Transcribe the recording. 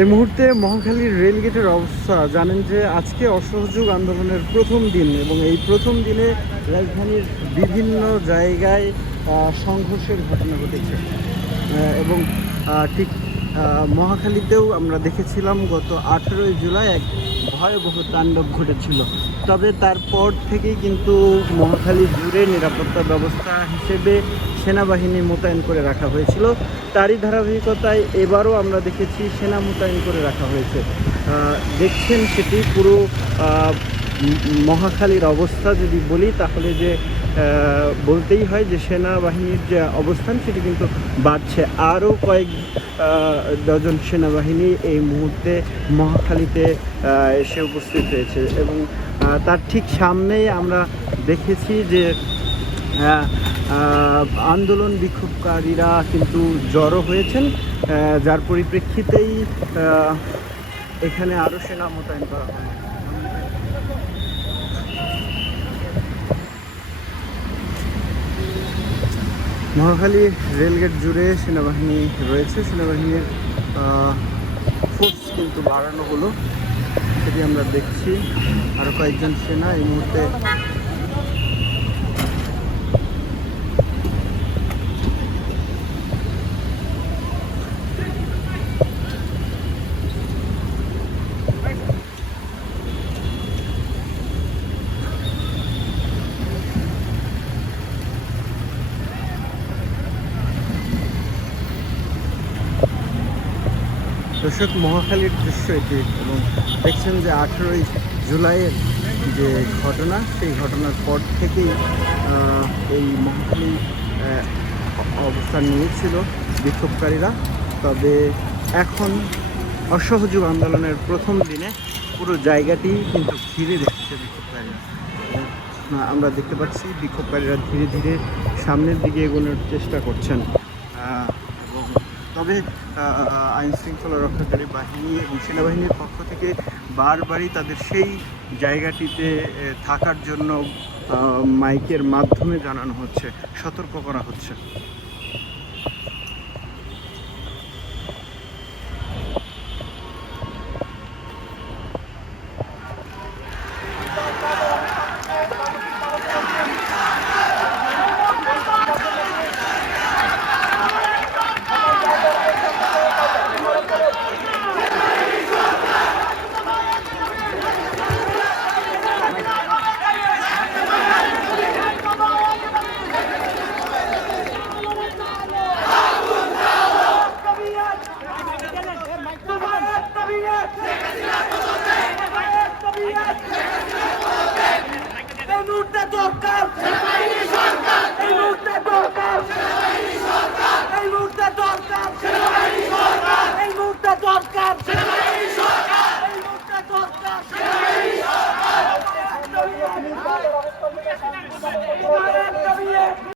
এই মুহূর্তে মহাখালীর রেলগেটের অবস্থা জানেন যে আজকে অসহযোগ আন্দোলনের প্রথম দিন এবং এই প্রথম দিনে রাজধানীর বিভিন্ন জায়গায় সংঘর্ষের ঘটনা ঘটেছে এবং ঠিক মহাখালীতেও আমরা দেখেছিলাম গত 18ই জুলাই এক ভয়াবহ তাণ্ডব ঘটেছিল। তবে তারপর থেকেই কিন্তু মহাখালী জুড়ে নিরাপত্তা ব্যবস্থা হিসেবে সেনাবাহিনী মোতায়েন করে রাখা হয়েছিল। তারই ধারাবাহিকতায় এবারও আমরা দেখেছি সেনা মোতায়েন করে রাখা হয়েছে। দেখছেন সেটি পুরো মহাখালীর অবস্থা যদি বলি তাহলে যে বলতেই হয় যে সেনাবাহিনীর যে অবস্থান সেটি কিন্তু বাড়ছে। আরও কয়েক ডজন সেনাবাহিনী এই মুহূর্তে মহাখালীতে এসে উপস্থিত হয়েছে এবং তার ঠিক সামনেই আমরা দেখেছি যে আন্দোলন বিক্ষোভকারীরা কিন্তু জড়ো হয়েছেন, যার পরিপ্রেক্ষিতেই এখানে আরও সেনা মোতায়েন করা হয়। মহাখালী রেলগেট জুড়ে সেনাবাহিনী রয়েছে, সেনাবাহিনীর ফোর্স কিন্তু বাড়ানো হলো, সেটি আমরা দেখছি। আরও কয়েকজন সেনা এই মুহূর্তে দর্শক মহাখালীর দৃশ্য এটি এবং দেখছেন যে 18ই জুলাইয়ের যে ঘটনা সেই ঘটনার পর থেকেই এই মহাখালী অবস্থান নিয়েছিল বিক্ষোভকারীরা। তবে এখন অসহযোগ আন্দোলনের প্রথম দিনে পুরো জায়গাটি কিন্তু ঘিরে রেখেছে বিক্ষোভকারীরা। আমরা দেখতে পাচ্ছি বিক্ষোভকারীরা ধীরে ধীরে সামনের দিকে এগোনোর চেষ্টা করছেন। তবে আইন শৃঙ্খলা রক্ষাকারী বাহিনী এবং সেনাবাহিনীর পক্ষ থেকে বারবারই তাদের সেই জায়গাটিতে থাকার জন্য মাইকের মাধ্যমে জানানো হচ্ছে, সতর্ক করা হচ্ছে। Nurta Tokar!